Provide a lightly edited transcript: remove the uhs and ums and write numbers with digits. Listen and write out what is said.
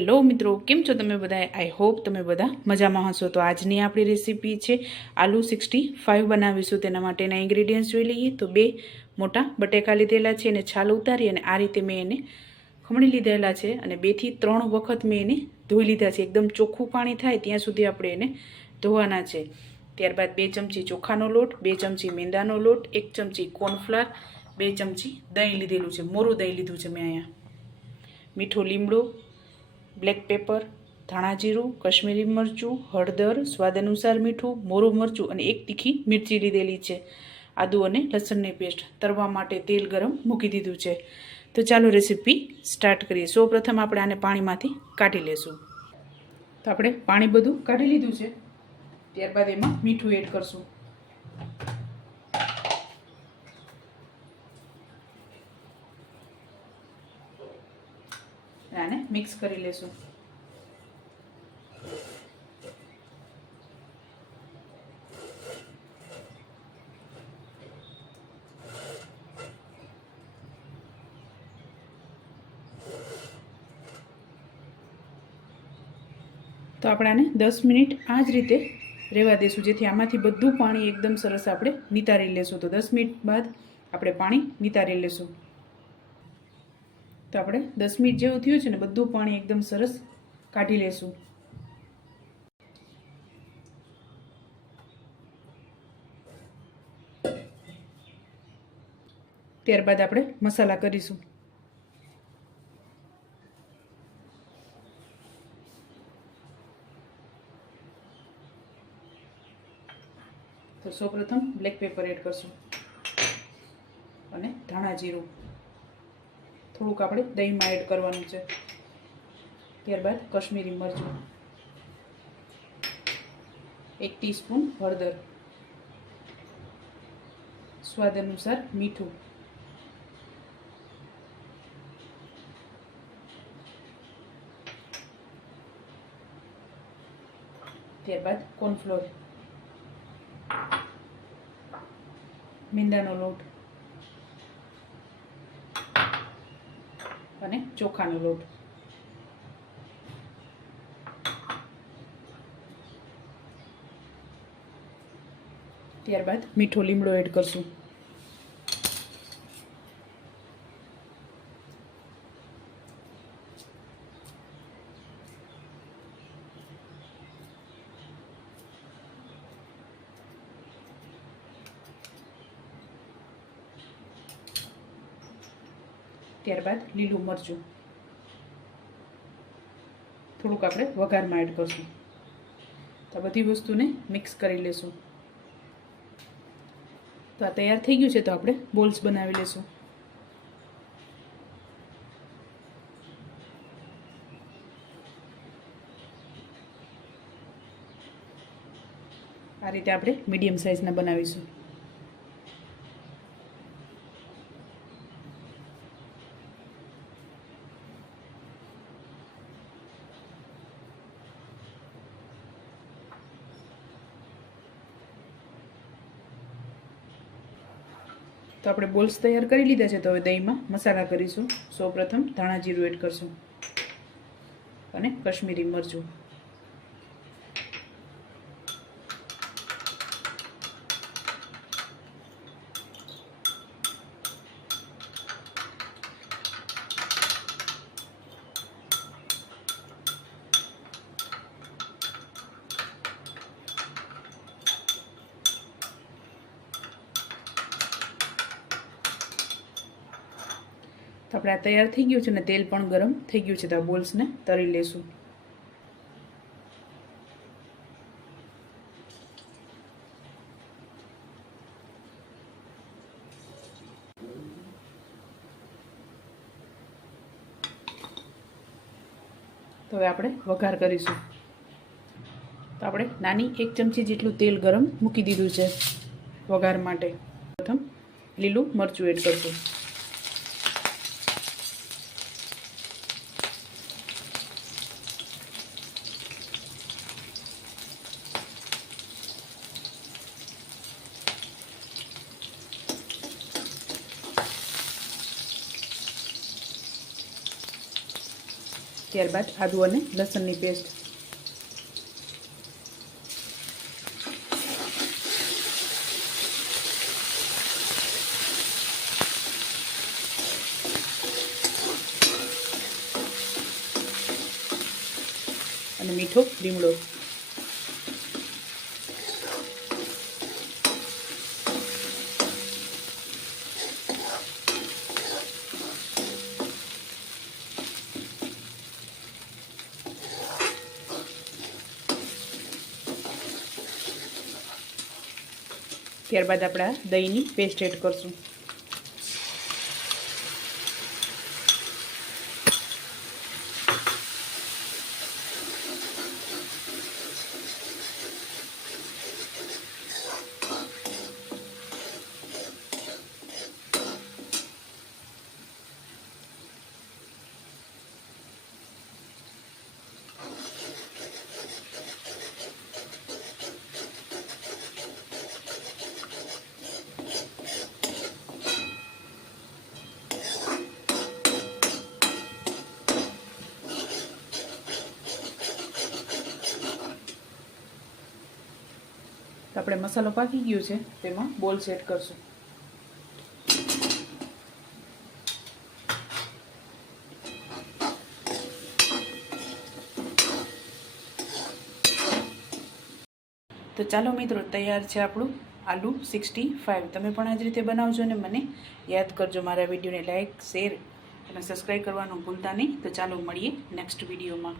Hello મિત્રો, કેમ છો તમે બધા? આઈ હોપ તમે બધા મજામાં હશો. તો આજની આપણી રેસીપી છે આલુ 65 બનાવીશું. તેના માટેના ઇન્ગ્રેડિયન્ટ્સ જોઈ લઈએ. તો 2 મોટા બટેકા લીધેલા છે અને છાલ ઉતારી અને આ રીતે મેં એને ખમણી લીધેલા છે અને 2 થી 3 વખત મેં એને ધોઈ લીધા છે. એકદમ ચોખ્ખું પાણી થાય ત્યાં સુધી આપણે એને ધોવાના છે. ત્યારબાદ 2 ચમચી ચોખાનો લોટ, 2 ચમચી મેંદાનો લોટ, 1 ચમચી કોર્નફ્લાવર, 2 ચમચી દહીં લીધેલું છે, મોરું દહીં લીધું છે મેં અહીંયા, મીઠો લીમડો, બ્લેક પેપર, ધાણા જીરું, કશ્મીરી મરચું, હળદર, સ્વાદ અનુસાર મીઠું, મોરું મરચું અને 1 તીખી મિરચી લીધેલી છે. આદુ અને લસણની પેસ્ટ. તળવા માટે તેલ ગરમ મૂકી દીધું છે. તો ચાલો રેસીપી સ્ટાર્ટ કરીએ. સૌપ્રથમ આપણે આને પાણીમાંથી કાઢી લેશું. તો આપણે પાણી બધું કાઢી લીધું છે. ત્યારબાદ એમાં મીઠું એડ કરશું. આને મિક્સ કરી લેશું. તો આપણે આને 10 મિનિટ આ જ રીતે રહેવા દેશું, જેથી આમાંથી બધું પાણી એકદમ સરસ આપણે નિતારી લેશું. તો 10 મિનિટ બાદ આપણે પાણી નિતારી લેશું. તો આપણે 10 મિનિટ જેવું થયું છે ને, બધું પાણી એકદમ સરસ કાઢી લેશું. ત્યારબાદ આપણે મસાલા કરીશું. તો સૌપ્રથમ બ્લેક પેપર એડ કરશું અને ધાણા જીરું થોડુંક આપણે દહીંમાં એડ કરવાનું છે. ત્યારબાદ કશ્મીરી મરચું, 1 ટીસ્પૂન હળદર, સ્વાદ અનુસાર મીઠું, ત્યારબાદ કોર્નફ્લોર, મેંદાનો લોટ અને ચોખાનો લોટ. ત્યારબાદ મીઠો લીમડો એડ કરશું. ત્યારબાદ લીલું મરચું થોડુંક આપણે વઘારમાં એડ કરશું. તો આ બધી વસ્તુને મિક્સ કરી લેશું. તો આ તૈયાર થઈ ગયું છે. તો આપણે બોલ્સ બનાવી લેશું. આ રીતે આપણે મીડિયમ સાઇઝના બનાવીશું. તો આપણે બોલ્સ તૈયાર કરી લીધા છે. તો હવે દહીંમાં મસાલા કરીશું. સૌપ્રથમ ધાણા જીરું એડ કરશું અને કશ્મીરી મરચું, તો આપણે આ તૈયાર થઈ ગયું છે અને તેલ પણ ગરમ થઈ ગયું છે. તો આ બોલ્સને તળી લેશું. તો હવે આપણે વઘાર કરીશું. તો આપણે નાની 1 ચમચી જેટલું તેલ ગરમ મૂકી દીધું છે વઘાર માટે. પ્રથમ લીલું મરચું એડ કરશું. ત્યારબાદ આદુ અને લસણની પેસ્ટ. અને મીઠો લીમડો. ત્યારબાદ આપણે દહીંની પેસ્ટ એડ કરશું. તો આપણે મસાલો પાકી ગયો છે, તેમાં બોલ્સ એડ કરશું. તો ચાલો મિત્રો, તૈયાર છે આપણું આલુ 65. તમે પણ આ જ રીતે બનાવજો અને મને યાદ કરજો. મારા વિડીયોને લાઇક, શેર અને સબસ્ક્રાઈબ કરવાનું ભૂલતા નહીં. તો ચાલો મળીએ નેક્સ્ટ વિડીયોમાં.